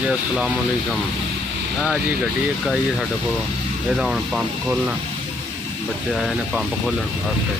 जी अस्सलाम वालेकुम। जी गड्डी एक आई है साढ़े को, यदा हम पंप खोलना, बच्चे आए ने पंप खोलने वास्ते।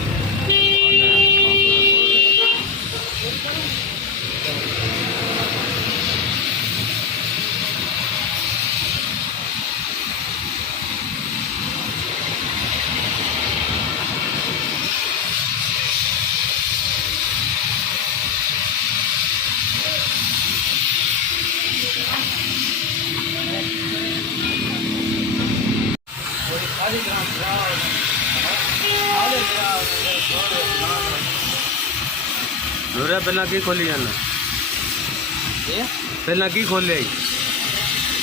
नूरिया पहला की खोली जाना, पहला की खोले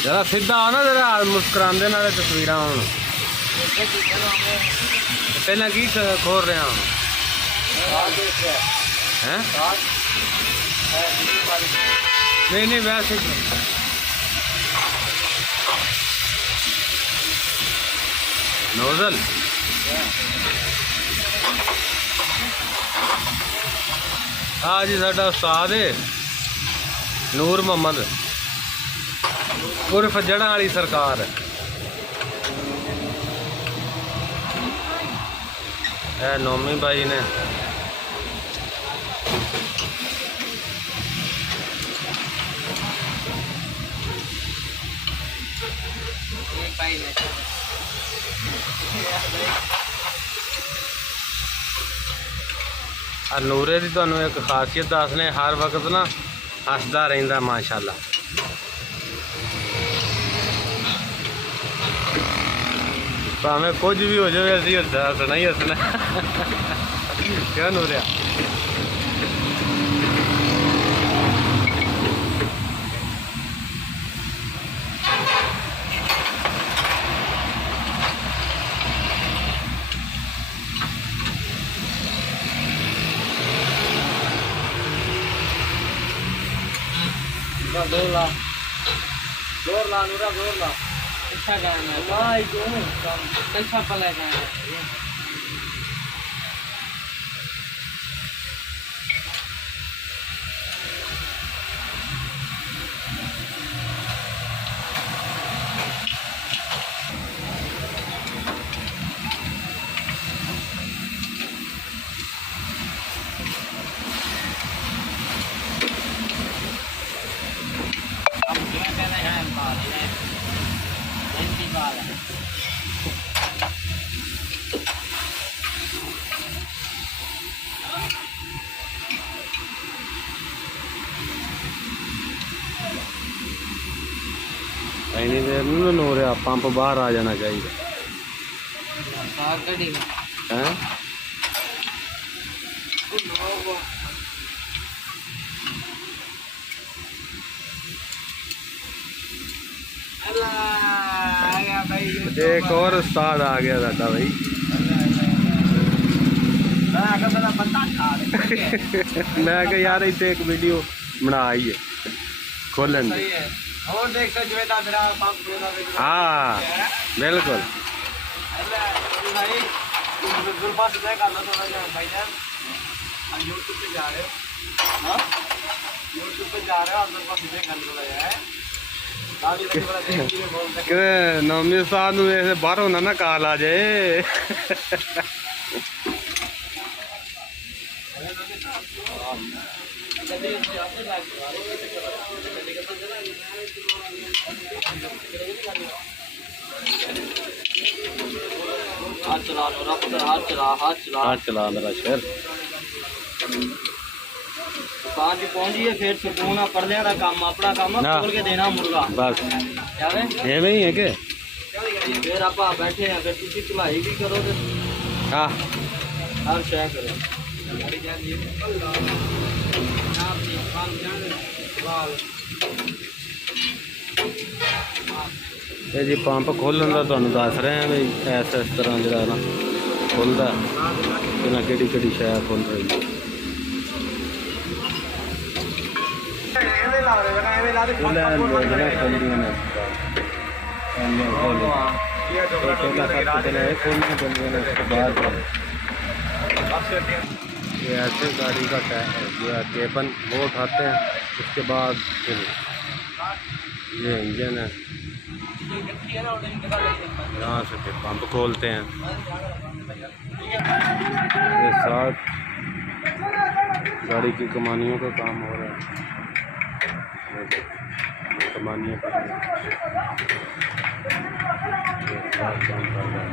जरा सीधा आओ ना, जरा मुस्कुराते ना तस्वीर हो। पहला की खोल रहे हैं नहीं वैसे नोजल हाँ जी, साडा उस्ताद है नूर मोहम्मद उर्फ जड़ा वाली सरकार है नोमी भाई ने। नूरे की तुहानू एक खासियत दसने, हर वक्त ना हसदा रहिंदा माशाअल्लाह। भावें कुछ भी हो जाए असीं हसना ही हसना। क्या नूरिया जोर ला नूरा, जोर ला। अच्छा गाना है भाई, जो अच्छा पला गाना है। इन्नी देर नहीं नूरिया, पंप बाहर आ जाना चाहिए हैं। एक और उस्ताद आ गया साडा भाई। मैं कहा यार इतने एक वीडियो बना आई है खोलन दी। हाँ बिल्कुल। नौमी साहब बाहरों ना कॉल आ जाए। हाथ चला मेरा शेर। दुकान पहुंची है फिर सुकून पड़ने का काम, अपना काम खोल के देना मुर्गा बस एवं ही है के। फिर आप बैठे हैं, अगर तुम चुलाई भी करो तो हाँ हर शय करो। ये जी पंप खोलन का तुहानू दस रहे हैं भी इस तरह जरा ना खुलता कि कि शय खुल रही है। ये ऐसे गाड़ी का जो है केबल वो उठाते हैं, उसके बाद फिर ये इंजन है। यहाँ से फिर पंप खोलते हैं। ये साथ गाड़ी की कमानियों का काम हो रहा है। ये कमानियाँ कर रहे हैं। ये साथ काम कर रहा है।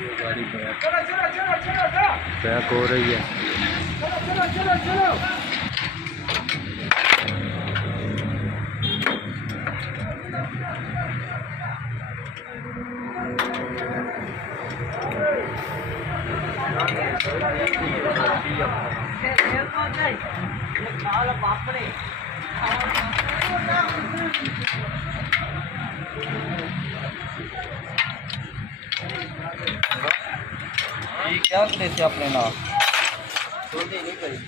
ये गाड़ी पैक हो रही है। ये क्या करे थे अपने ना छोटी नहीं करी